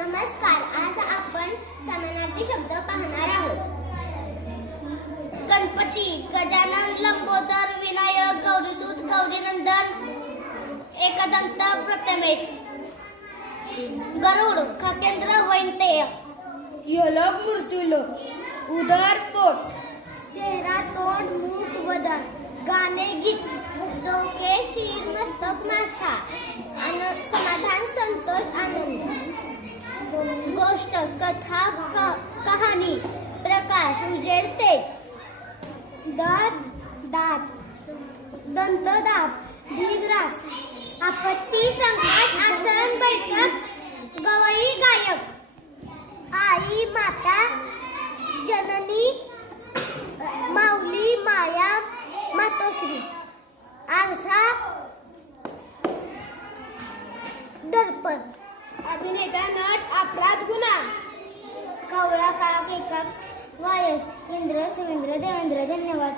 नमस्कार. आज आपण समानार्थी शब्द पाहणार आहोत. गणपती, गजानन, लंबोदर, विनायक, गौरीसूत, गौरीनंदन, एकदंत, प्रथमेश. गरुड, खगेंद्र, वैंतेय. यलक, मृत्युलोक. उदर, पोट. चेहरा, तोंड, मुख, वदन. गाणे, गीत. डोके, शिर, मस्तक, माथा. समाधान, संतोष, आनंद. गोष्ट, कथा, कहाणी. प्रकाश, उजेड, तेज. दात, दात. दंत, दात. दीर्घास. आपत्ती, संकट, आसन, बैठक. गवई, गायक. आई, माता. जननी, माऊली, माया, मातोश्री. आरसा, दर्पण. अभिनेता, नट, अपराध, गुन्हा. कावळा, काग, एकाक्ष, वायस. इंद्र, सुरेंद्र, देवेंद्र. धन्यवाद.